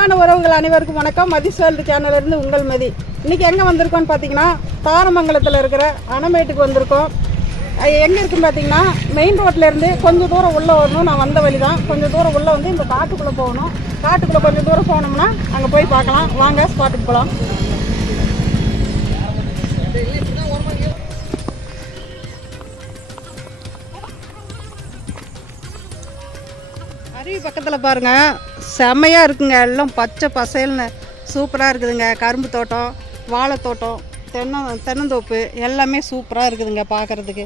அன்பான உறவுகள் அனைவருக்கும் வணக்கம். மதிஸ் வேர்ல்டு சேனலிருந்து உங்கள் மதி. இன்றைக்கி எங்கே வந்திருக்கோன்னு பார்த்தீங்கன்னா தாரமங்கலத்தில் இருக்கிற அணமேட்டுக்கு வந்திருக்கோம். எங்கே இருக்குன்னு பார்த்தீங்கன்னா மெயின் ரோட்லேருந்து கொஞ்சம் தூரம் உள்ளே வரணும். நான் வந்த வழி தான். கொஞ்சம் தூரம் உள்ளே வந்து இந்த காட்டுக்குள்ளே போகணும். காட்டுக்குள்ளே கொஞ்சம் தூரம் போனோம்னா அங்கே போய் பார்க்கலாம். வாங்க ஸ்பாட்டுக்கு போகலாம். அருவி பக்கத்தில் பாருங்கள், செம்மையாக இருக்குங்க. எல்லாம் பச்சை பசேல்னு சூப்பராக இருக்குதுங்க. கரும்பு தோட்டம், வாழை தோட்டம், தென்னந்தோப்பு எல்லாமே சூப்பராக இருக்குதுங்க பார்க்குறதுக்கு.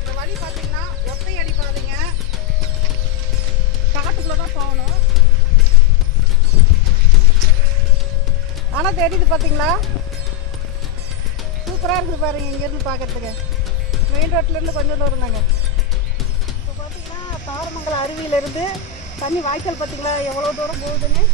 இந்த வழி பார்த்தீங்கன்னா ஒத்தை அடிப்பாதீங்க, காட்டுக்குள்ளே தான் போகணும். ஆனால் தெரியுது பார்த்தீங்களா, சூப்பராக இருக்குது பாருங்கள். இங்கேருந்து பார்க்குறதுக்கு மெயின் ரோட்லேருந்து கொஞ்சம் தூரம் தாங்க. இப்போ பார்த்தீங்கன்னா தாரமங்கலம் அருவியிலேருந்து தண்ணி வாய்க்கால் பார்த்தீங்களா எவ்வளோ தூரம் போகுதுன்னு.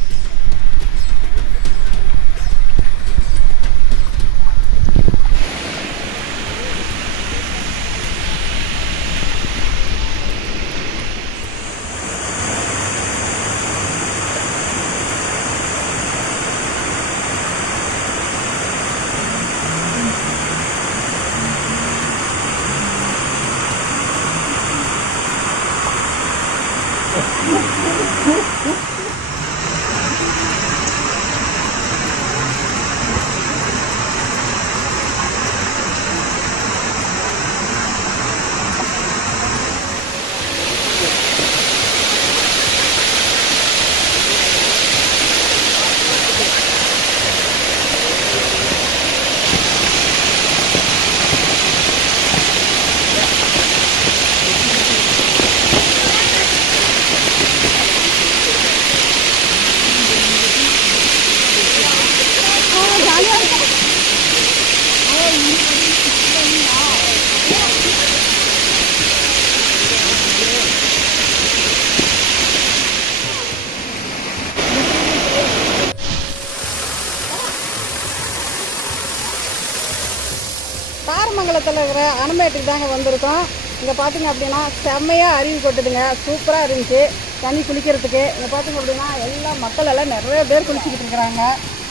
தாரமங்கலத்தில் இருக்கிற அணமேட்டுக்கு தாங்க வந்திருக்கோம். இங்கே பார்த்தீங்க அப்படின்னா செம்மையாக அருவி கொட்டுதுங்க. சூப்பராக இருந்துச்சு தண்ணி குளிக்கிறதுக்கு. இங்கே பார்த்தீங்க அப்படின்னா எல்லா மக்கள் எல்லாம் நிறைய பேர் குளிச்சுக்கிட்டு இருக்கிறாங்க.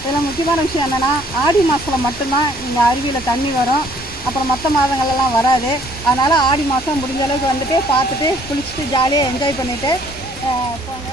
இதில் முக்கியமான விஷயம் என்னென்னா ஆடி மாதத்தில் மட்டும்தான் இங்கே அருவியில் தண்ணி வரும். அப்புறம் மற்ற மாதங்கள்லாம் வராது. அதனால் ஆடி மாதம் முடிஞ்ச அளவுக்கு வந்துட்டு பார்த்துட்டு குளிச்சுட்டு ஜாலியாக என்ஜாய் பண்ணிவிட்டு போங்க.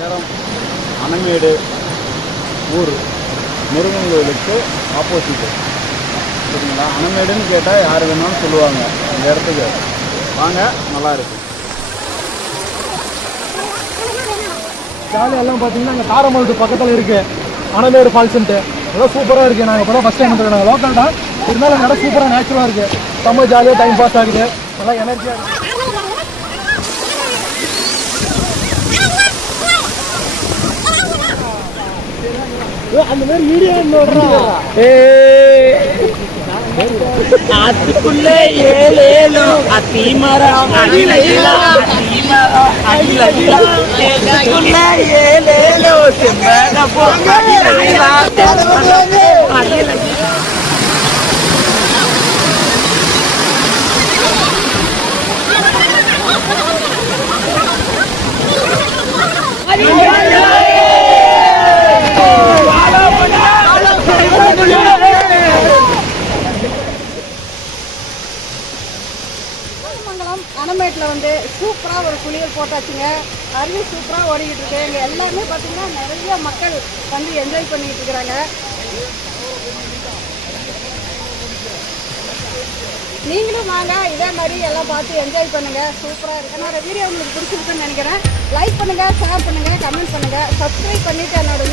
சேலம் அணமேடு ஊர் முருகன் கோயிலுக்கு ஆப்போசிட்டு சரிங்களா. அணமேடுன்னு கேட்டால் யார் வேணாலும் சொல்லுவாங்க. அந்த இடத்துக்கு வாங்க, நல்லா இருக்கும். ஜாலியெல்லாம் பார்த்தீங்கன்னா அங்கே தாரமங்கலத்து பக்கத்தில் இருக்குது அணமேடு ஃபால்ஸுன்ட்டு. அதெல்லாம் சூப்பராக இருக்குது. நாங்கள் இப்போ தான் ஃபஸ்ட் டைம் வந்துருக்கோம். லோக்கல் தான் இருந்தாலும் இடம் சூப்பராக நேச்சுரலாக இருக்குது. செம்ம ஜாலியாக டைம் பாஸ் ஆகுது. நல்லா எனர்ஜியாக இருக்குது. அந்த மாதிரி மீடியா அதுக்குள்ள ஏழேலோ அத்திமரம் அதுக்குள்ள ஏழேலோ செம்பன அணமேட்டில் வந்து சூப்பராக ஒரு குளியல் போட்டாச்சுங்க. அருவி சூப்பராக ஓடிக்கிட்டு இருக்கு. இங்கே எல்லாருமே பார்த்தீங்கன்னா நிறைய மக்கள் வந்து என்ஜாய் பண்ணிக்கிட்டு இருக்கிறாங்க. நீங்களும் வாங்க, இதே மாதிரி எல்லாம் பார்த்து என்ஜாய் பண்ணுங்கள். சூப்பராக இருக்குது. என்னோடய வீடியோ உங்களுக்கு பிடிச்சிருக்குன்னு நினைக்கிறேன். லைக் பண்ணுங்கள், ஷேர் பண்ணுங்கள், கமெண்ட் பண்ணுங்கள், சப்ஸ்கிரைப் பண்ணிவிட்டு என்னோடய